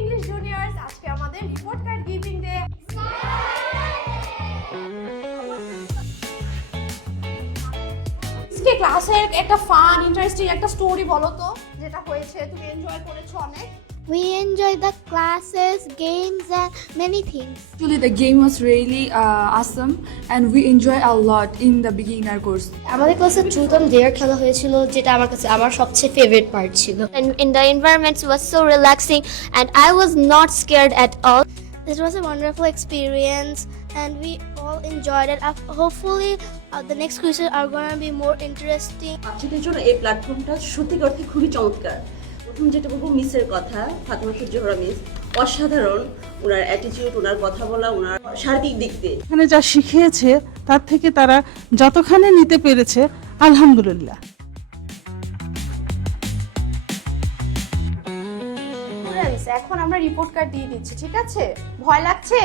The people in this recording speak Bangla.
ইংলিশ জুনিয়র্স, আজকে আমাদের রিপোর্ট কার্ড গিভিং ডে। আজকে ক্লাসের একটা ফান ইন্টারেস্টিং একটা স্টোরি বলো তো, যেটা হয়েছে তুমি এনজয় করেছো অনেক। We enjoy the classes, games, and many things. Actually, the game was really awesome, and we enjoy a lot in the beginner course. আমাদের ক্লাসে ট্রুথ অ্যান্ড ডেয়ার খেলা হয়েছিল, যেটা আমার কাছে আমার সবচেয়ে ফেভারিট পার্ট ছিল। And in the environment was so relaxing, and I was not scared at all. This was a wonderful experience, and we all enjoyed it. Hopefully, the next quizzes are going to be more interesting. বাচ্চাদের জন্য এই প্ল্যাটফর্মটা সত্যি অর্থে খুবই চমৎকার। প্রথম যেটা বলবো মিসের কথা, ফাতেমাতুর জোহরা মিস অসাধারণ। ওনার অ্যাটিটিউড, ওনার কথা বলা, ওনার শারীরিক দিক দিয়ে এখানে যা শিখিয়েছে তার থেকে তারা যতখানি নিতে পেরেছে আলহামদুলিল্লাহ। স্টুডেন্টস, এখন আমরা রিপোর্ট কার্ড দিয়ে দিচ্ছি, ঠিক আছে? ভয় লাগছে?